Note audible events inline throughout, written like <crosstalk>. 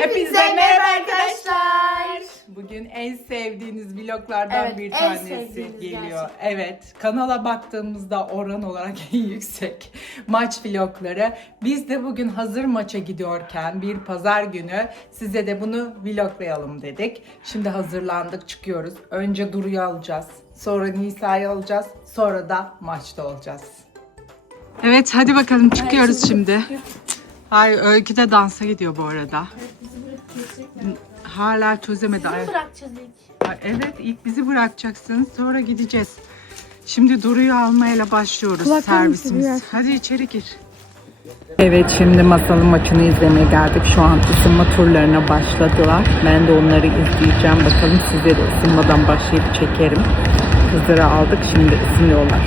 Hepinize merhaba arkadaşlar. Bugün en sevdiğiniz vloglardan Evet, bir en tanesi geliyor. gerçekten. Evet, kanala baktığımızda oran olarak <laughs> en yüksek maç vlogları. Biz de bugün hazır maça gidiyorken bir pazar günü size de bunu vloglayalım dedik. Şimdi hazırlandık, çıkıyoruz. Önce Duru'yu alacağız. Sonra Nisa'yı alacağız. Sonra da maçta olacağız. Evet, hadi bakalım çıkıyoruz şimdi. Hayır, Öykü de dansa gidiyor bu arada. Hala çözemedi. Ay- bırakacağız ilk. Ay, Evet ilk bizi bırakacaksınız sonra gideceğiz. Şimdi Duru'yu almayla başlıyoruz servisimiz. Hadi içeri gir. Evet şimdi masalın maçını izlemeye geldik. Şu an ısınma turlarına başladılar. Ben de onları izleyeceğim. Bakalım size de ısınmadan başlayıp çekerim. Kızları aldık şimdi ısınıyorlar.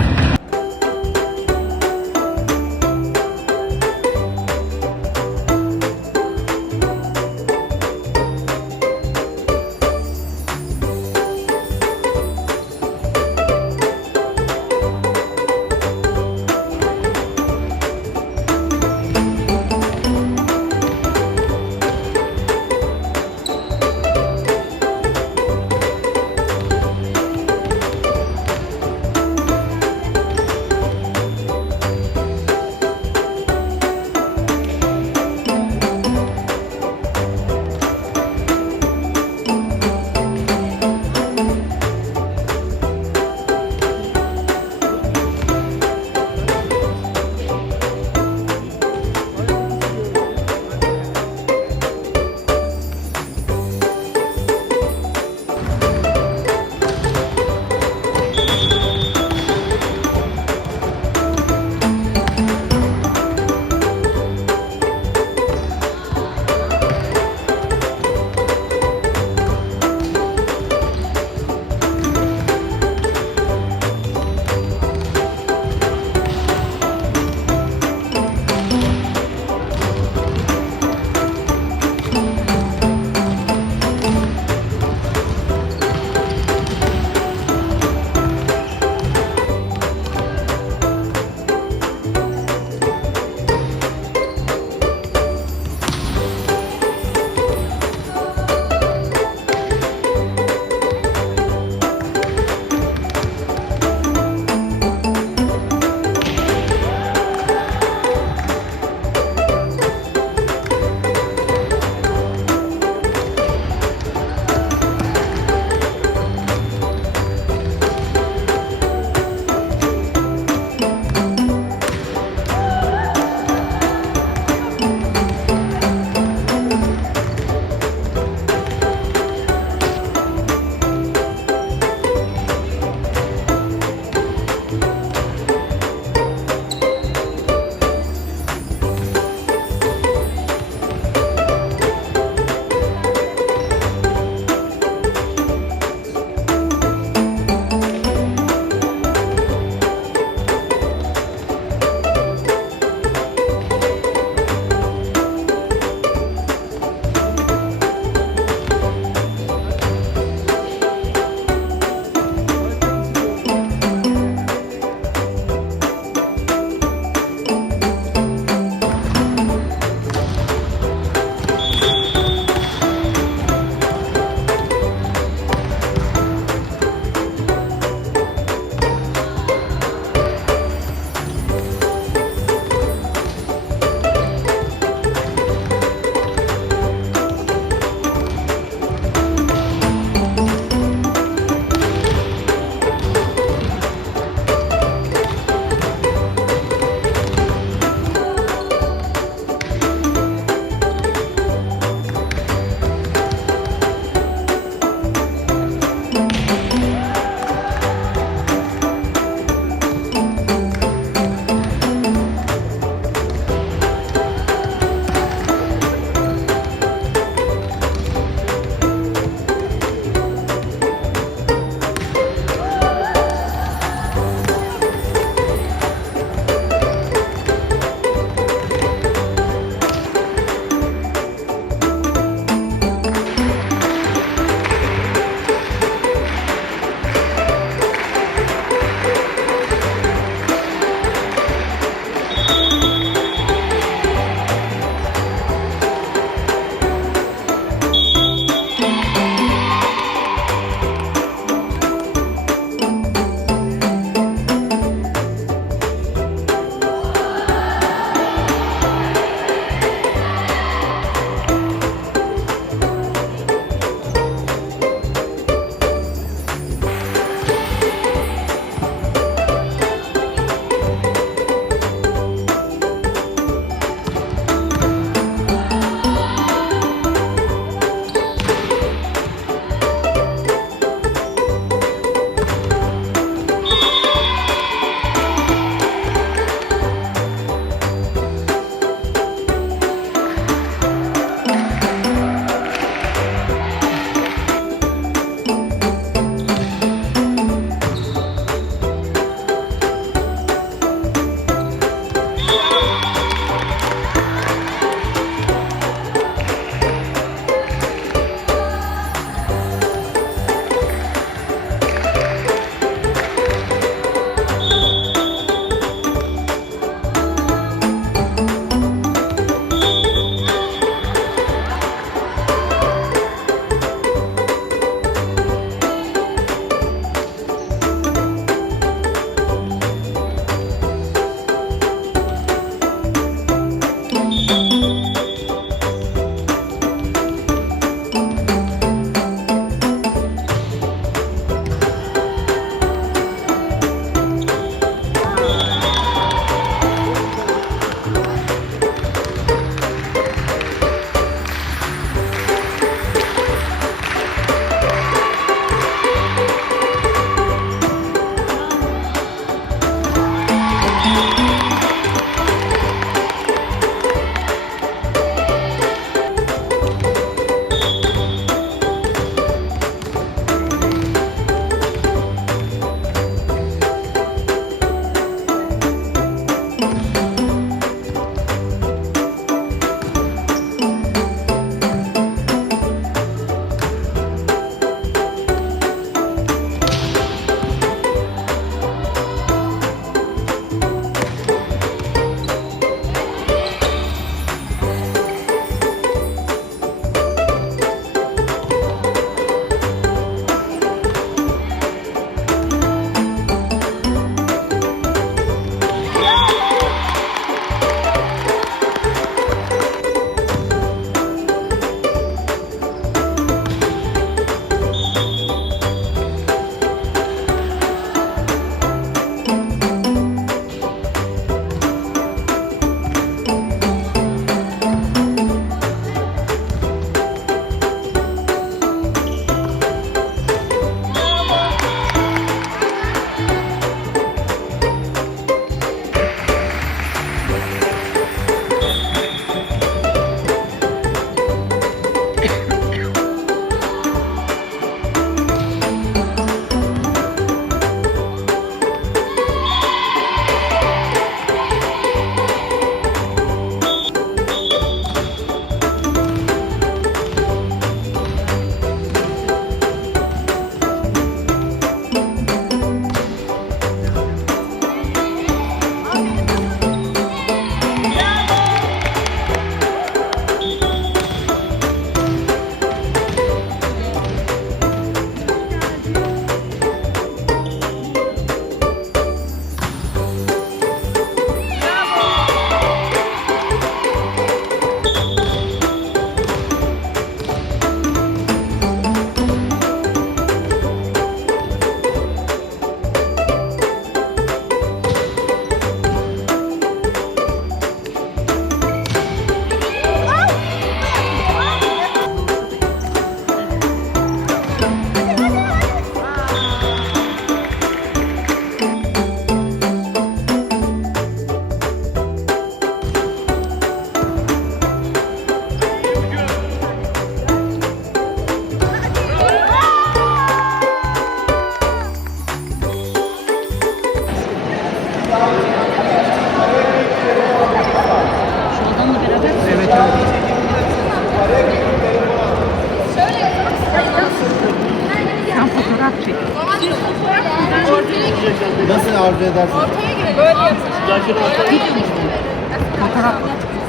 Fotoğraf.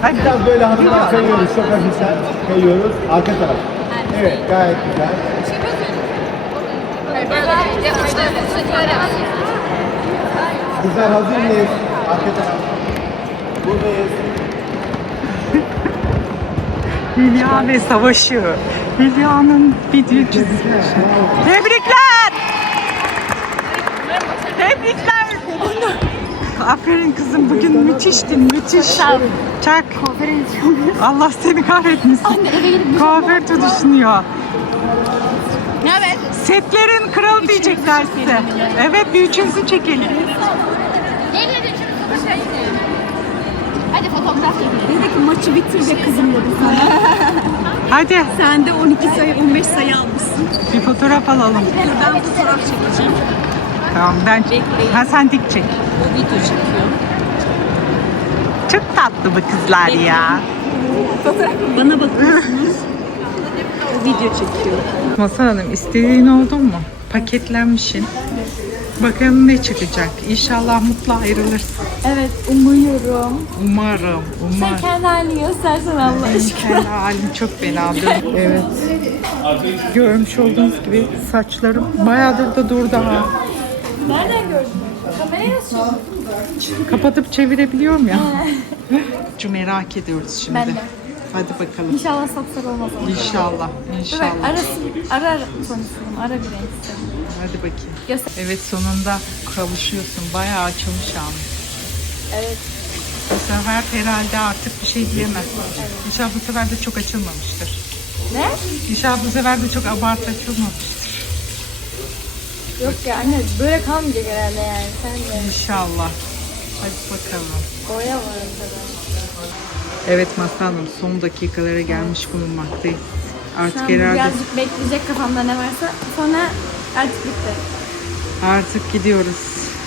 Hadi. Biraz böyle hafiften kayıyoruz. Çok hafiften kayıyoruz. Arka taraf. Evet gayet güzel. Kızlar hazır mıyız? Arka taraf. Buradayız. Hülya ve savaşı. Hülya'nın çizimi. Tebrikler! Tebrikler! Aferin kızım bugün müthiştin müthiş. Çak. Allah seni kahretmesin. Anne eve gidip Kuaför düşünüyor. Ne haber? Setlerin kralı diyecekler size. Evet bir üçünüzü çekelim. De şey Hadi fotoğraf çekelim. Dedi ki maçı bitir be kızım dedi sana. Hadi Sen de 12 sayı 15 sayı almışsın. bir fotoğraf alalım. Ben fotoğraf çekeceğim. Tamam ben ha sen dik çek. O video çekiyor. Çok tatlı bu kızlar ya. Bana bakıyorsunuz. O video çekiyor. Masal Hanım istediğin oldu mu? Paketlenmişsin. Bakalım ne çıkacak. İnşallah mutlu ayrılırsın. Evet umuyorum. Umarım, umarım. Kendi halini göstersen Allah aşkına. Kendi halim çok fenadır. Evet. Görmüş olduğunuz gibi saçlarım bayağıdır da durdu ha. Nereden gördün? Kapatıp çevirebiliyorum ya. Çok merak ediyoruz şimdi. Ben de. Hadi bakalım. İnşallah sapsarı olmaz ama. İnşallah, Dur bak inşallah. arasın, ara ara konuşalım. Ara bir renk istedim. Hadi bakayım. Göster. Evet sonunda kavuşuyorsun. Bayağı açılmış ama. Evet. Bu sefer herhalde artık bir şey diyemezsin. İnşallah bu sefer de çok açılmamıştır. Ne? İnşallah bu sefer de çok abartı açılmamıştır. Yok ya anne böyle kalmayacak herhalde yani. Sen de İnşallah. Hadi bakalım. boya var ortada. Evet Masal Hanım son dakikalara gelmiş bulunmaktayız. Şu Artık an herhalde birazcık bekleyecek kafamda ne varsa. Sonra artık bitti. artık gidiyoruz.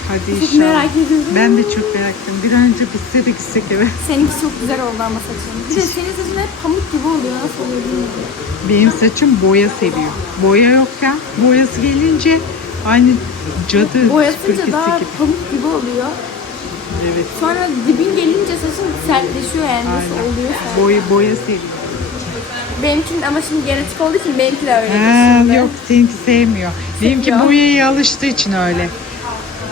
Hadi Çok inşallah. merak ediyorum. Ben de çok merak ediyorum. Bir an önce bitse de gitsek eve. Seninki çok güzel oldu ama saçın. Bir de senin saçın hep pamuk gibi oluyor. Nasıl oluyor bilmiyorum. Benim saçım boya seviyor. Boya yokken boyası gelince aynı cadı Boyatınca daha gibi. pamuk gibi oluyor. Evet. Sonra dibin gelince saçın sertleşiyor yani nasıl Aynen. oluyorsa. Boy, boya seviyor. Benimki ama şimdi genetik olduğu için benimki de öyle. Ha, şimdi. yok seninki sevmiyor. Benimki boyaya alıştığı için öyle.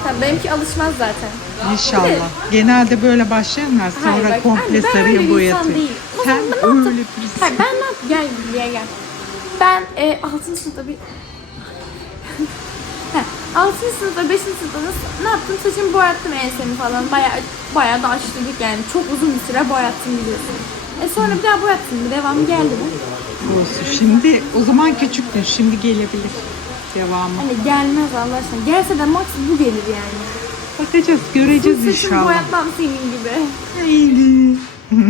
Tabii benimki alışmaz zaten. İnşallah. Genelde böyle başlayanlar sonra Hayır, bak, komple öyle sarıya boyatıyor. Sen öyle birisin. Hayır ben ne yaptım? Gel buraya gel. Ben e, 6. sınıfta bir... He, 6. sınıfta 5. sınıfta ne yaptım? Saçımı boyattım ensemi falan. Bayağı, bayağı da açtırdık yani. Çok uzun bir süre boyattım biliyorsun. E sonra bir daha boyattım. Devamı geldi mi? Olsun. Şimdi o zaman küçüktün. Şimdi gelebilir. Devamı. Hani gelmez Allah aşkına. Gelse de max bu gelir yani. Bakacağız, göreceğiz Saçımı inşallah. boyatmam senin gibi.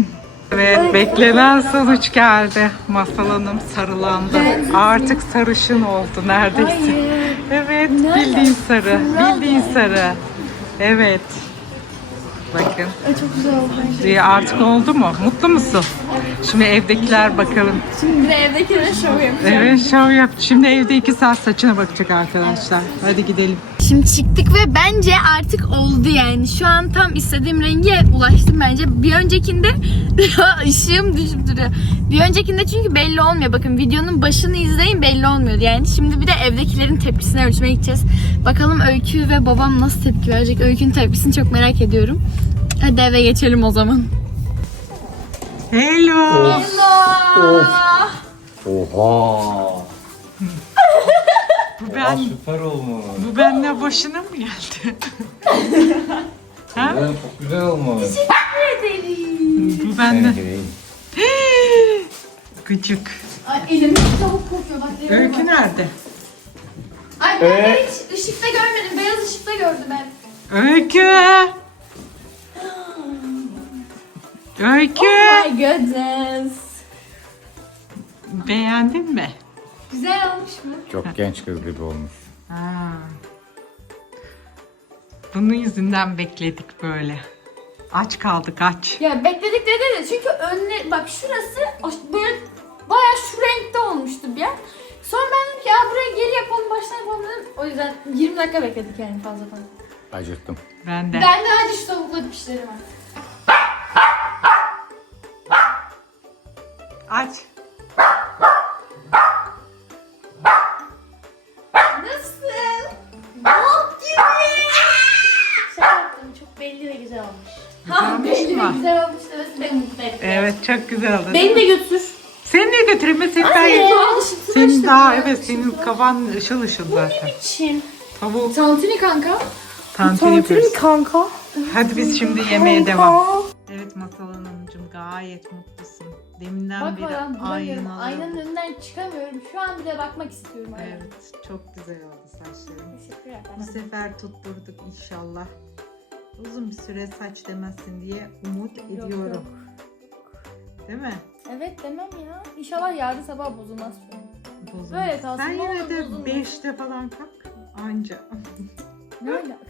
<laughs> Evet, beklenen sonuç geldi. Masal Hanım sarılandı. Artık sarışın oldu neredeyse. Evet, bildiğin sarı. Bildiğin sarı. Evet. Bakın. Çok güzel oldu. İyi, Artık oldu mu? Mutlu musun? Şimdi evdekiler bakalım. Şimdi de evdekilere şov yapacağım. Evet, şov yap. Şimdi evde iki saat saçına bakacak arkadaşlar. Hadi gidelim. Şimdi çıktık ve bence artık oldu yani. Şu an tam istediğim renge ulaştım bence. Bir öncekinde <laughs> ışığım düşüp duruyor. Bir öncekinde çünkü belli olmuyor. Bakın videonun başını izleyin belli olmuyordu yani. Şimdi bir de evdekilerin tepkisini ölçmeye gideceğiz. Bakalım Öykü ve babam nasıl tepki verecek. Öykü'nün tepkisini çok merak ediyorum. Hadi eve geçelim o zaman. Hello. Oha. Bu Aa, ben, süper olmuş. bu benle başına mı geldi? <laughs> ha? Evet, çok güzel olmuş. Bu benle. Senin gibi. <gasps> Gıcık. Ay elim tavuk kokuyor bak. Öykü var. nerede? Ay ben Ee? hiç ışıkta görmedim. Beyaz ışıkta gördüm hep. Öykü. <gasps> Öykü. Oh my goodness. Beğendin mi? Güzel olmuş mu? Çok genç kız gibi olmuş. Ha. Bunun yüzünden bekledik böyle. Aç kaldık aç. Ya bekledik dedi de çünkü önüne bak şurası böyle bayağı şu renkte olmuştu bir yer. Sonra ben dedim ki ya buraya geri yapalım baştan yapalım dedim. O yüzden 20 dakika bekledik yani fazla fazla. Acıktım. Ben de. Ben de hadi şu tavukları pişirelim artık. Aç. Çok güzel oldu. Beni de götür. Seni de götüreyim mi? Senin, Anne. Doğal senin işte daha evet senin kafan ışıl ışıl zaten. Çin. Tavuk Tantuni kanka. tantuni yapıyoruz. kanka. Hadi biz şimdi yemeğe devam. Evet Masal Hanımcığım gayet mutlusun. Deminden Bakma beri bulamıyorum. aynalı. Aynanın önünden çıkamıyorum. Şu an bile bakmak istiyorum. aynaya. Evet çok güzel oldu saçların. Teşekkür ederim. Bu sefer tutturduk inşallah. Uzun bir süre saç demezsin diye umut ediyorum. Değil mi? Evet demem ya. İnşallah yarın sabah bozulmaz. Bozulmaz. Böyle kalsın, Sen ne yine olur de bozulmaz. 5'te falan kalk. Anca. Ne alaka? <laughs>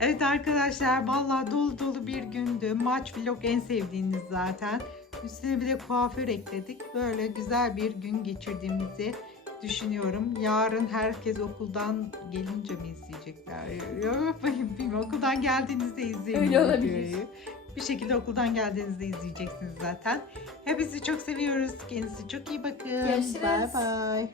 Evet arkadaşlar vallahi dolu dolu bir gündü. Maç vlog en sevdiğiniz zaten. Üstüne bir de kuaför ekledik. Böyle güzel bir gün geçirdiğimizi düşünüyorum. Yarın herkes okuldan gelince mi izleyecekler? Yok <laughs> bilmiyorum. Okuldan geldiğinizde izleyin. Öyle bu olabilir. videoyu. Bir şekilde okuldan geldiğinizde izleyeceksiniz zaten. Hepinizi çok seviyoruz. Kendinize çok iyi bakın. Görüşürüz. Bye bye.